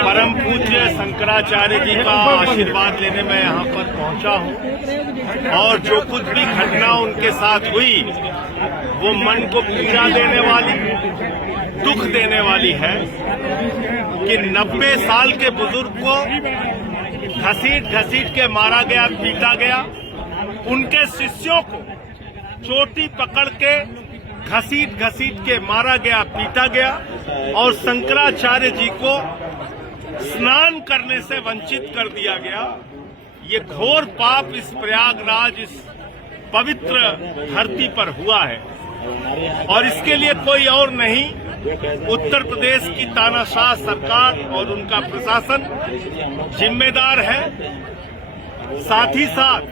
परम पूज्य शंकराचार्य जी का आशीर्वाद लेने मैं यहाँ पर पहुँचा हूँ और जो कुछ भी घटना उनके साथ हुई वो मन को पीड़ा देने वाली, दुख देने वाली है कि 90 साल के बुजुर्ग को घसीट के मारा गया, पीटा गया। उनके शिष्यों को चोटी पकड़ के घसीट के मारा गया, पीटा गया और शंकराचार्य जी को स्नान करने से वंचित कर दिया गया। ये घोर पाप इस प्रयागराज, इस पवित्र धरती पर हुआ है और इसके लिए कोई और नहीं, उत्तर प्रदेश की तानाशाह सरकार और उनका प्रशासन जिम्मेदार है। साथ ही साथ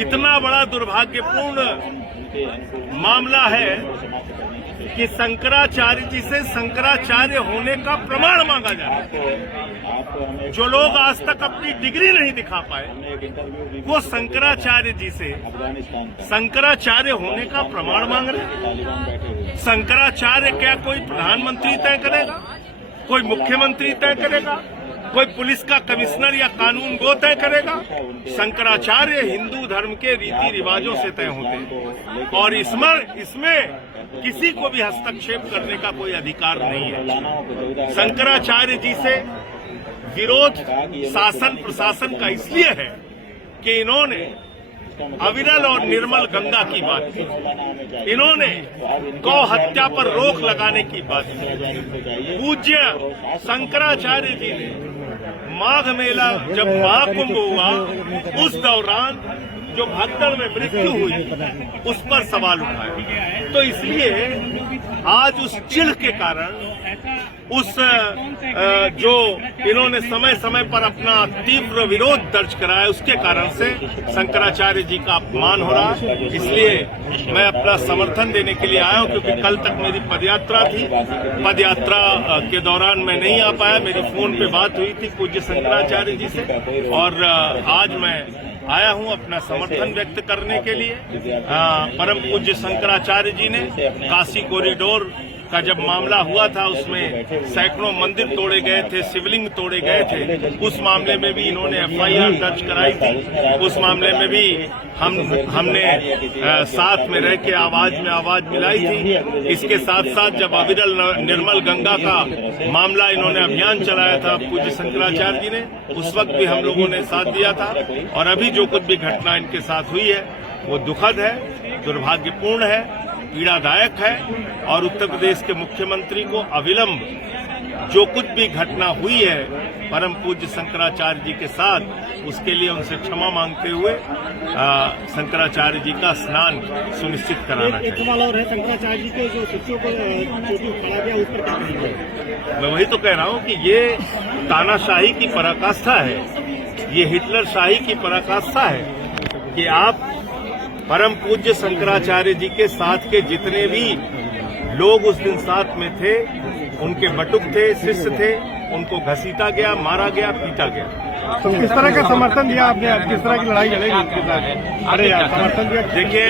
इतना बड़ा दुर्भाग्यपूर्ण मामला है कि शंकराचार्य जी से शंकराचार्य होने का प्रमाण मांगा जा रहा है। जो लोग आज तक अपनी डिग्री नहीं दिखा पाए वो शंकराचार्य जी से शंकराचार्य होने का प्रमाण मांग रहे हैं। शंकराचार्य क्या कोई प्रधानमंत्री तय करेगा, कोई मुख्यमंत्री तय करेगा, कोई पुलिस का कमिश्नर या कानून गो तय करेगा? शंकराचार्य हिंदू धर्म के रीति रिवाजों से तय होते हैं और इसमें किसी को भी हस्तक्षेप करने का कोई अधिकार नहीं है। शंकराचार्य जी से विरोध शासन प्रशासन का इसलिए है कि इन्होंने अविरल और निर्मल गंगा की बात की, इन्होंने गौ हत्या पर रोक लगाने की बात की। पूज्य शंकराचार्य जी ने माघ मेला जब महाकुंभ हुआ उस दौरान जो भगदड़ में मृत्यु हुई उस पर सवाल उठाए। तो इसलिए आज उस चिढ़ के कारण, उस जो इन्होंने समय समय पर अपना तीव्र विरोध दर्ज कराया उसके कारण से शंकराचार्य जी का अपमान हो रहा है। इसलिए मैं अपना समर्थन देने के लिए आया हूं क्योंकि कल तक मेरी पदयात्रा थी। पदयात्रा के दौरान मैं नहीं आ पाया, मेरी फोन पे बात हुई थी पूज्य शंकराचार्य जी से और आज मैं आया हूं अपना समर्थन व्यक्त करने के लिए। परम पूज्य शंकराचार्य जी ने काशी कॉरिडोर का जब मामला हुआ था उसमें सैकड़ों मंदिर तोड़े गए थे, शिवलिंग तोड़े गए थे। उस मामले में भी इन्होंने FIR दर्ज कराई थी। उस मामले में भी हमने साथ में रह के आवाज मिलाई थी। इसके साथ साथ जब अविरल निर्मल गंगा का मामला इन्होंने अभियान चलाया था पूज्य शंकराचार्य जी ने, उस वक्त भी हम लोगों ने साथ दिया था। और अभी जो कुछ भी घटना इनके साथ हुई है वो दुखद है, दुर्भाग्यपूर्ण है, पीड़ादायक है और उत्तर प्रदेश के मुख्यमंत्री को अविलंब जो कुछ भी घटना हुई है परम पूज्य शंकराचार्य जी के साथ, उसके लिए उनसे क्षमा मांगते हुए शंकराचार्य जी का स्नान सुनिश्चित कराना चाहिए। शंकराचार्य जी के जो शिष्यों को खड़ा गया उस पर मैं वही तो कह रहा हूं कि ये तानाशाही की पराकाष्ठा है, ये हिटलर शाही की पराकाष्ठा है कि आप परम पूज्य शंकराचार्य जी के साथ के जितने भी लोग उस दिन साथ में थे, उनके बटुक थे, शिष्य थे, उनको घसीटा गया, मारा गया, पीटा गया। तो किस तरह का समर्थन दिया आपने? किस तरह की लड़ाई लड़ेगी? अरे यार, समर्थन दिया। देखिए,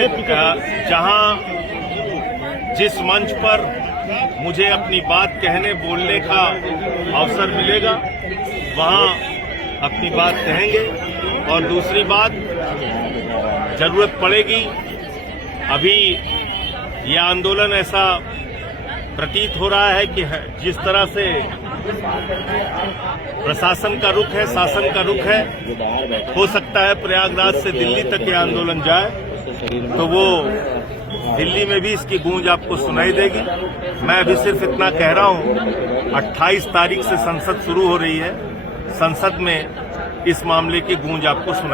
जहां जिस मंच पर मुझे अपनी बात कहने बोलने का अवसर मिलेगा वहां अपनी बात कहेंगे। और दूसरी बात, जरूरत पड़ेगी, अभी यह आंदोलन ऐसा प्रतीत हो रहा है कि जिस तरह से प्रशासन का रुख है, शासन का रुख है, हो सकता है प्रयागराज से दिल्ली तक यह आंदोलन जाए तो वो दिल्ली में भी इसकी गूंज आपको सुनाई देगी। मैं अभी सिर्फ इतना कह रहा हूं, 28 तारीख से संसद शुरू हो रही है, संसद में इस मामले की गूंज आपको सुनाई